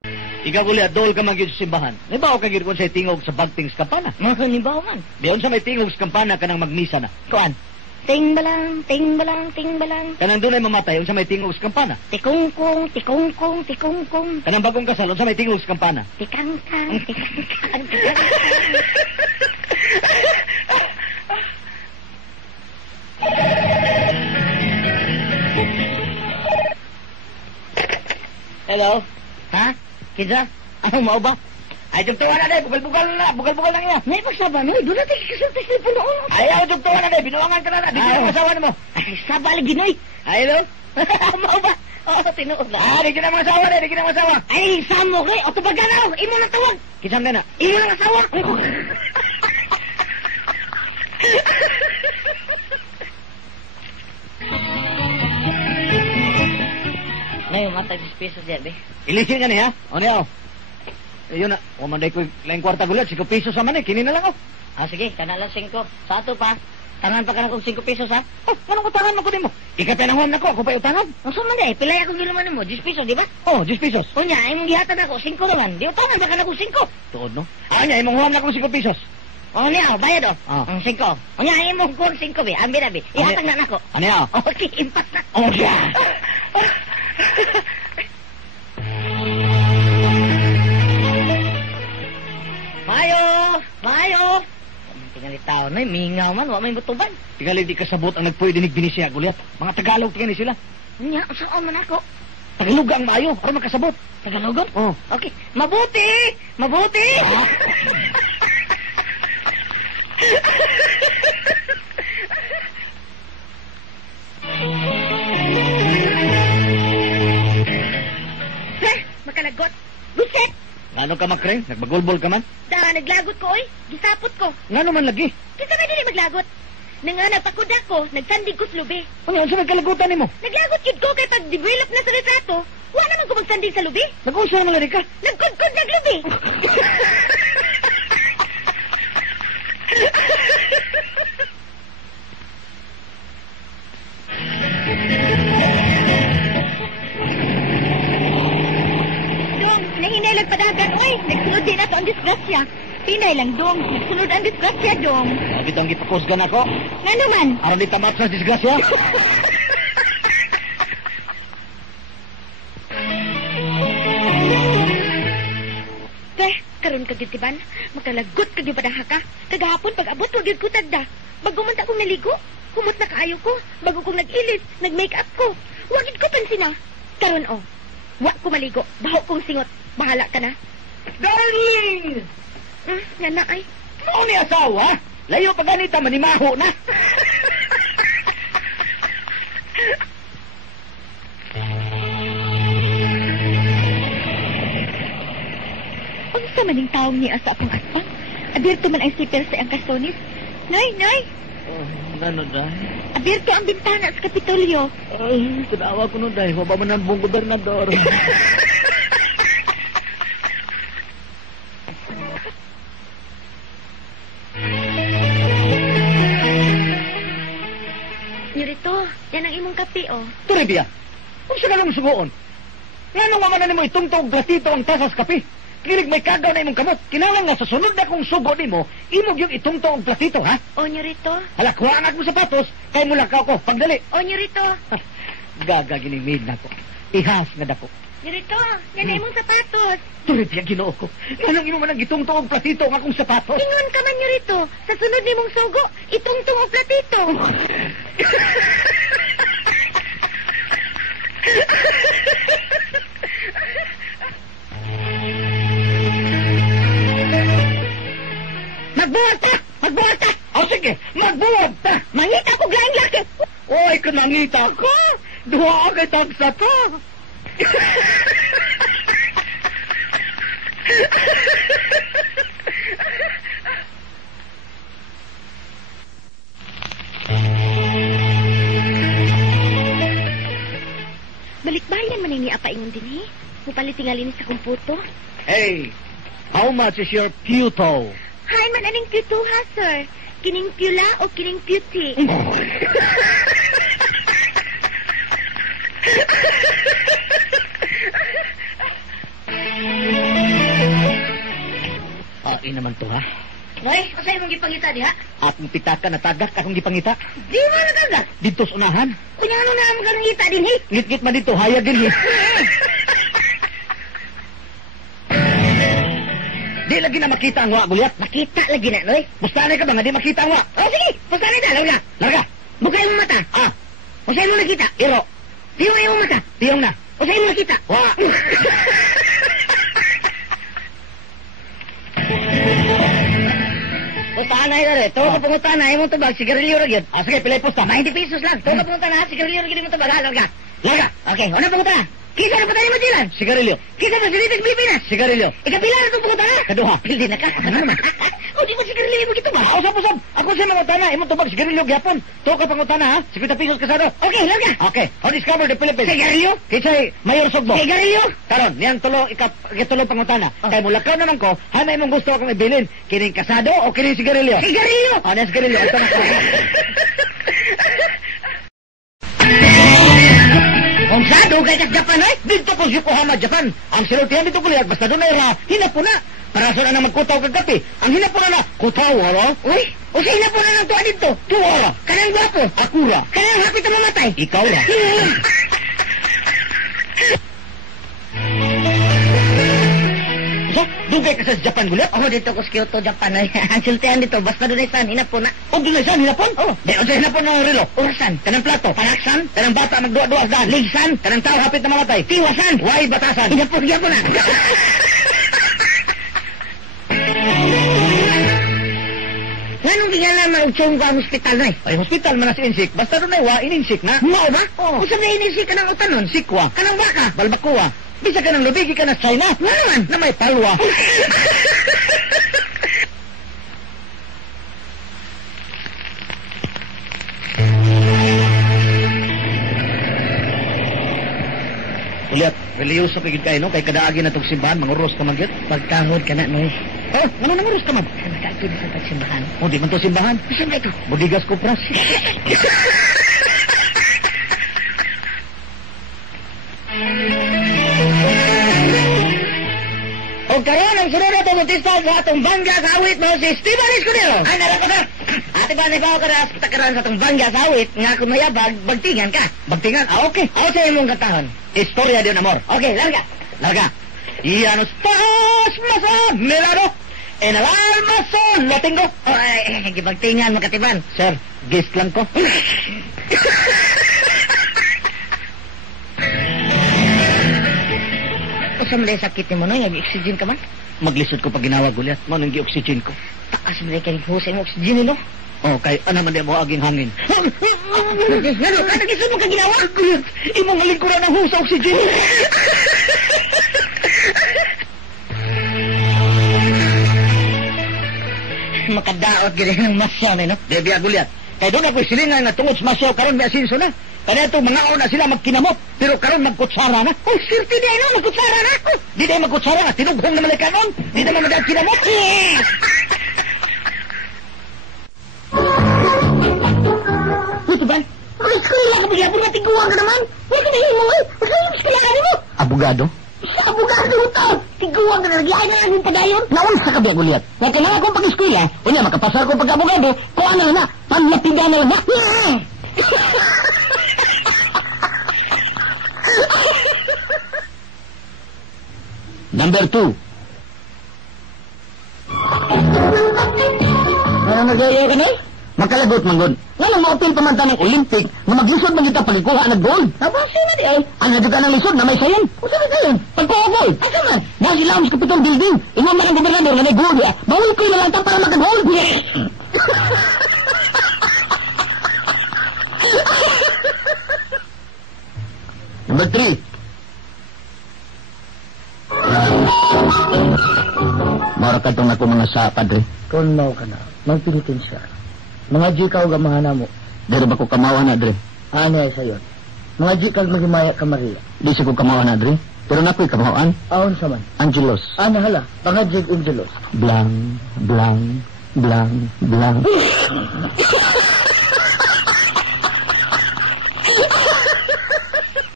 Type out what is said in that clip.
Ikaw uli adol ka magyud sa simbahan. Nibaw ka gyud kun sa tingog sa bagting sa kampana. Mga nibaw man. Biyon sa may tingog sa kampana kanang magmisa na. Kuan. Ting balang, ting balang, ting balang. Kanang dunay mamatay unsa may tingog sa kampana. Tikungkong, tikungkong, tikungkong. Kanang bagong kasal unsa may tingog sa kampana. Tikangkang, tikangkang. Hello. Ha? Kinsa? Ano mao ba? Ay jugtuan na day, bugal-bugal na, bugal-bugal na niya. May pagsaba no, dula tayo kasulti sa punoon. Ayaw jugtuan na day, binuangan ka na. Di ka na masawa mo. Ay, saba lagi noy. Hello. Mao ba? Oo, tinuod na. Di ka na masawa day, di ka na masawa. Ay, samok eh. O tubaganaw, imo na tawag. Kisam ka na. Imo na asawa. Ngayon, matag 10 pesos yan, be. Ilisin ka niya, ha? O niya, o. Ayun na, umanday ko lang kwarta gulat, 5 pesos sa man kini na lang, o. Ah, sige, kana lang 5. Sa ato pa, tangan pa ka na kong 5 pesos, ha? Oh, anong utangan mo ko din mo? Ikapanahon na ko, ako pa utangan. Ang suman eh, pilay akong giluman mo, 10 pesos, di ba? Oh, 10 pesos. O niya, imong gihatan ako, 5 naman. Di utangan ba ka na kong 5? Tuod, no? Niya, imong huwam na kong 5 pesos. O niya, bayad o. Oh. Ang 5. O niya, imong kong 5, be. Ambi na, be. Ihatag na nako. Niya, o. Okay, impas na. Oh, siya. Mayo! Mayo! Tingali tao na, mingaw man, wala may butuban. Tingali di kasabot ang nagpuyo dinig binisya, guliat. Mga Tagalog tingani sila. Nya, saan man ako? Tagalog ang maayo, para makasabot. Tagalogon? Oh. Okay. Mabuti! Mabuti! Ah. Makalagot. Buset! Ngano ka makre? Nagbagulbol ka man? Naglagot ko, oy. Gisapot ko. Ngano man lagi? Kita ka dili maglagot. Nga nagpakuda ko, nagsandig ko sa lubi. Ano, sa nagkalagutan nimo? Naglagot yun ko kay pag-develop na sa retrato, wala naman ko magsandig sa lubi. Nag-usa mo lari ka? Nagkudkod naglubi. Dong, nahinay padagan, oy. Nagsunod din ato ang disgrasya. Pinay lang, Dong. Nagsunod ang disgrasya, Dong. Sabi tong gipakusgan ako. Nga naman. Aron di tamat sa disgrasya. Karon ka gitiban, makalagot ka gibadaha ka. Kagahapon pag-abot ko gid ko tagda. Bago man ta akong naligo, kumot na kaayo ko. Bago kong nag-ilis, nag-make up ko. Wa gid ko pansina. Karon wa ko maligo. Baho kong singot. Bahala ka na. Darling! Nga na ay. Mo ni asawa? Layo pa ganita, manimaho na. Unsa man ning taong niya sa akong aspa? Abierto man ang sipil sa ang kasonis. Nay! Oh, ano dahil? Abierto ang bintana sa Kapitolyo. Ay, tanawa ko nun dahil. Waba man ang buong gobernador. Yurito, yan ang imong kape, oh. Turibia, kung siya ka nung sugoon, nga nung mamanan mo itungtong glasito ang tasas kape. Kilig may kagaw na imong kamot. Kinahanglan nga sa sunod na kong sugo nimo, imog yung itungtong ang platito, ha? O, Yurito. Hala, kuhaan mo sapatos, kay mula ka ako, pagdali. O, Yurito. Gaga ginimid na ko. Ihas na dako. Yurito, yan ang imong sapatos. Turibia, ginoo ko. Nga imo man ang itungtong ang platito ang akong sapatos. Ingon ka man, Yurito. Sa sunod nimong sugo, itungtong ang platito. Magbuhat ta! Magbuhat ta! O sige, magbuhat ta! Mangita ko glayang laki. Oy, kanangita ko! Duha kay tagsa ka! Balikbayan man ini apa ingon din, Mupalit tingalin sa kumputo. Hey, how much is your puto? Hay man aning pyutuha, sir. Kining pyula o kining pyuti? Lain naman to, ha? Noy, asay mong gipangita diha? Akong pitaka na tagak, akong gipangita. Di mo nagagat. Dito sa unahan. Kunya ano na mo ganang ngita din, Ngit-ngit man dito, hayag din, Di lagi na makita ang wa, Gulyat. Makita lagi na, Noy. Pustanay ka ba nga di makita ang wa? Oh, sige. Pustanay na, larga. Larga. Bukay mo mata. Ah, Usay mo nakita. iro. Tiyong yung mata. Tiyong na. Usay mo nakita. Wa. Pustanay na rin. Tuwa ka pungutanay mo tubag. Sigarilyo rin yun. Ah, sige, pilay pusta. 20 pesos lang. Tuwa ka pungutanay. Sigarilyo rin mo tubag. Larga. Larga. Okay, una pungutanay. Kisa na punta ni mo dilan. Sigarilyo. Kisa na silitis Pilipinas. Sigarilyo. Ikapila na itong pungutanay. Kaduha. Pildi na ka. Ano naman? O, di mo sigarilyo mo kito ba? Ah, usap. Ako siya mangutana. Imo tubag, sigarilyo gyapon. To ka pangutana, ha? 50 pesos kasado. Okay, larga. Okay. How discover the Philippines? Sigarilyo? Kisay, Mayor Sugbo. Sigarilyo? Karon, niyan ikatulo pangutana. Kaya mulakaw naman ko, may imong gusto akong ibilin. Kining kasado o kining sigarilyo? Sigarilyo? Ah, niyan sigarilyo. Ito na ko. Kung saan, dugay ka sa Japan, eh? Dito ko Yokohama, Japan. Ang silutihan dito kulihat, basta doon ay hinapuna. Para sa na magkutaw kagabi. Ang hinapuna na, kutaw, wala? Uy, usay na po na ng tuwa dito. Tuwara. Kanang gwapo. Akura. Kanang hapit na mamatay. Ikaw ra. So, dugay ka sa Japan gulat? Oh, dito ko sa Kyoto, Japan, eh. Ang siltihan dito, basta doon ay saan, hinap po na. O, doon ay saan, hinapon? Oh. Di, o sa hinapon ng relo. Urasan. Kanang plato. Palaksan. Kanang bata magduwa-duwa daan. Ligsan. Kanang tao hapit na mamatay. Tiwasan. Way batasan. Hinap po na. Nganong gingalan mag-utsong ka ang hospital na, eh? Ay, hospital man na si Insik. Basta doon ay ininsik na. Mao ba? Oo. Usap na inisik ka ng utanon. Sikwa. Kanang baka. Balbakuwa. Bisa ka ng lubigi ka na China. Nga naman. Na may palwa. Uliat, reliyoso pigid kayo, no? Kay kadaagi na itong simbahan, manguros ka man yun. Pagkahod ka na, Noy. Oh, ano nanguros ka man? Nakakid sa pagsimbahan. O, di man to simbahan. Saan ba ito? Budigas ko, pras. O karon ang sunod na tumutista sa atong bangga sa awit mo si Steven Escudero. Ay, nara ko na. Ate ba nagawa ka na pagkaroon sa atong bangga sa awit nga kung mayabag, bagtingan ka. Bagtingan, okay. Ako sa imong katahon. Historia de un amor. Okay, larga. Larga. Ya no estás más a mi lado. En el alma solo tengo. O, gibagtingan makatiban. Sir, guest lang ko. O sa malay sakit ni mo, Noy, nag-oxygen ka man? Maglisod ko pag ginawa gulyat. Manong gi-oxygen ko. Taas malay ka husay mo oxygen, no? Oh, kay ano man di mo aging hangin. Ngano, kanagisod mo ka ginawa? Gulyat, imong lingkuran ng husa oxygen. Makadaot gini ng masyaw, no? Debi gulyat. Kay doon ako'y silingan nga tungod sa masyaw karon may asinso na. Kaya ito, mga ona sila magkinamot. Pero karon magkutsara na. Oh, sirti di no, magkutsara na. Di na magkutsara na. Tinughong na malay kanon. Di na mamadaan kinamot. Ito ba? Ang eskwela ka bigla, pura tiguan ka naman. Huwag ka nahimo, eh. Basta yung eskwela ka mo. Abogado? Sa abogado ito. Tiguan ka na, nagyahay na lang yung padayon. Naon sa kabi, gulyat. Nga kailangan kong pag-eskwela. Unya, makapasar kong pag-abogado. Kung ano na, panlapigan na lang. Number 2. Ano nagaya ka na? Makalagot manggod. Nga nang ma-open pa man ta ng Olympic, nga maglisod man kita palikuha na gold. Abasa na di ay. Ang hadyo ka ng lisod na may sayan. Kung sabi kayo? Pagpapagol. Asa man? Nga sila ang kapitong building. Imam na ang gobernador nga may gold. Bawal ko na lang ta para mag-gold. Number 3. Mara ka itong ako mga sa padre. Kung mau ka na, magpilitin siya. Mga jikaw gamahana mo. Dari ba ko kamawa na, Dre? Ano ay sayo? Mga jikaw magimaya ka Maria. Di siya ko kamawa na, Dre. Pero nako'y kamawaan. Aon sa man. Angelos. Ano hala? Pangajig Angelos. Blang, blang, blang, blang.